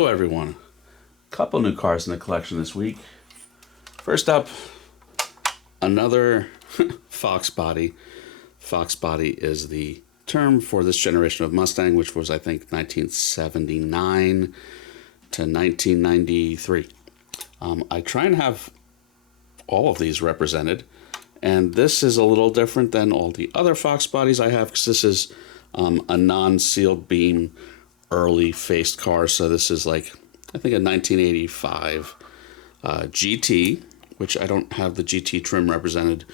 Hello everyone. Couple new cars in the collection this week. First up, another Fox body. Fox body is the term for this generation of Mustang, which was I think 1979 to 1993. I try and have all of these represented, and this is a little different than all the other Fox bodies I have because this is a non-sealed beam early faced car. So this is like I think a 1985 GT, which I don't have the GT trim represented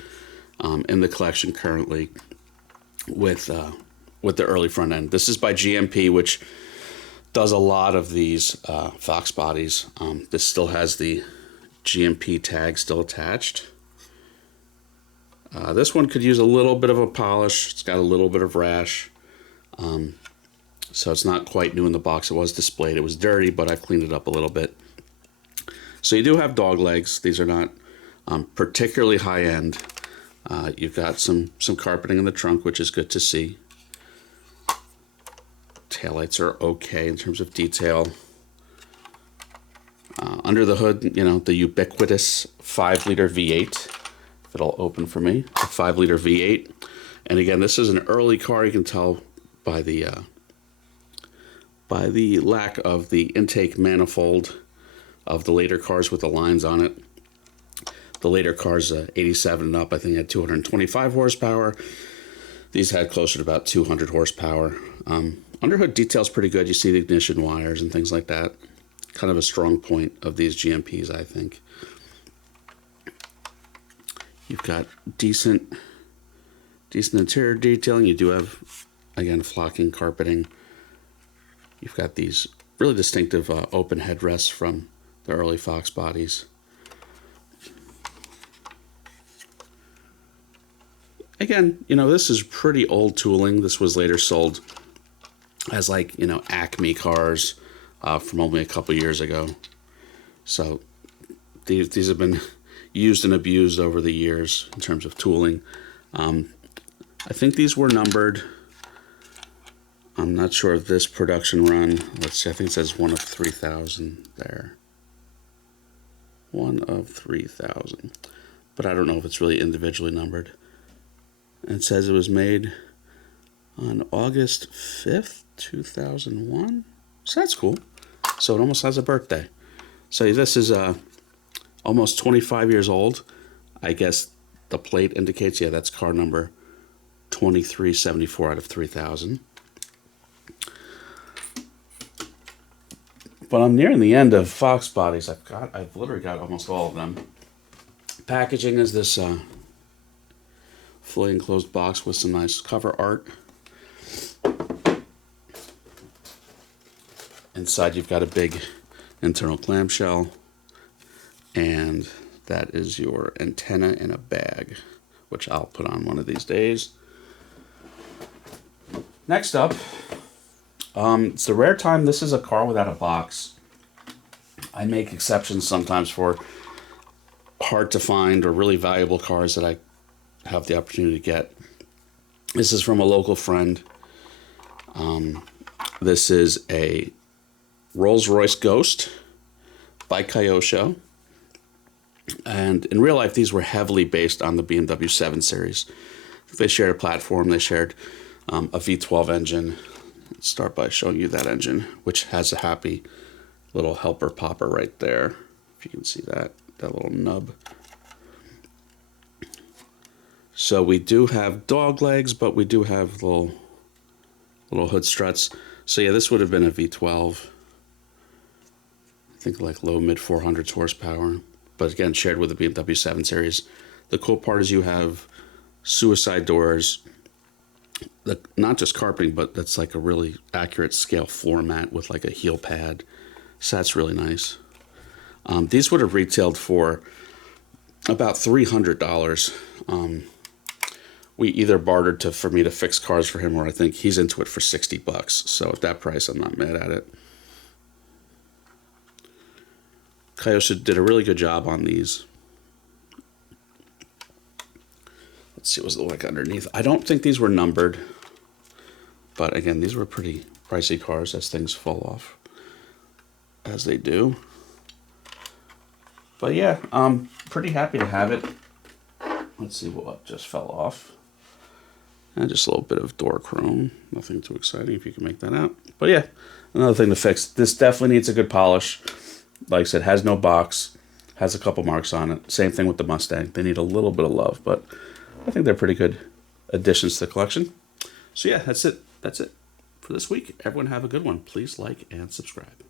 in the collection currently with the early front end. This is by GMP, which does a lot of these Fox bodies. This still has the GMP tag still attached. This one could use a little bit of a polish. It's got a little bit of rash. So it's not quite new in the box. It was displayed. It was dirty, but I've cleaned it up a little bit. So you do have dog legs. These are not particularly high end. You've got some carpeting in the trunk, which is good to see. Taillights are okay in terms of detail. Under the hood, you know, the ubiquitous 5-liter V8. If it'll open for me, a 5-liter V8. And again, this is an early car. You can tell by the lack of the intake manifold of the later cars with the lines on it. The later cars, 87 and up, I think had 225 horsepower. These had closer to about 200 horsepower. Underhood detail's pretty good. You see the ignition wires and things like that. Kind of a strong point of these GMPs, I think. You've got decent interior detailing. You do have, again, flocking carpeting. You've got these really distinctive open headrests from the early Fox bodies. Again, you know, this is pretty old tooling. This was later sold as like, you know, Acme cars from only a couple years ago. So these have been used and abused over the years in terms of tooling. I think these were numbered. I'm not sure if this production run, let's see, I think it says 1 of 3,000 there. 1 of 3,000. But I don't know if it's really individually numbered. And it says it was made on August 5th, 2001. So that's cool. So it almost has a birthday. So this is almost 25 years old. I guess the plate indicates, yeah, that's car number 2374 out of 3,000. But I'm nearing the end of Fox bodies. I've literally got almost all of them. Packaging is this fully enclosed box with some nice cover art. Inside you've got a big internal clamshell, and that is your antenna in a bag, which I'll put on one of these days. Next up, it's the rare time this is a car without a box. I make exceptions sometimes for hard to find or really valuable cars that I have the opportunity to get. This is from a local friend. This is a Rolls-Royce Ghost by Kyosho. And in real life, these were heavily based on the BMW 7 Series. They shared a platform. They shared a V12 engine. Let's start by showing you that engine, which has a happy little helper popper right there. If you can see that little nub. So we do have dog legs, but we do have little hood struts. So yeah, this would have been a V12. I think like low mid 400s horsepower, but again shared with the BMW 7 Series. The cool part is you have suicide doors. Not just carpeting, but that's like a really accurate scale floor mat with like a heel pad. So that's really nice. These would have retailed for about $300. We either bartered for me to fix cars for him, or I think he's into it for $60. So at that price, I'm not mad at it. Kyosho did a really good job on these. Let's see what's the like underneath. I don't think these were numbered. But again, these were pretty pricey cars as things fall off. as they do. But yeah, I'm pretty happy to have it. Let's see what just fell off. And just a little bit of door chrome. Nothing too exciting if you can make that out. But yeah, another thing to fix. This definitely needs a good polish. Like I said, has no box. Has a couple marks on it. Same thing with the Mustang. They need a little bit of love, but I think they're pretty good additions to the collection. So yeah, that's it. That's it for this week. Everyone have a good one. Please like and subscribe.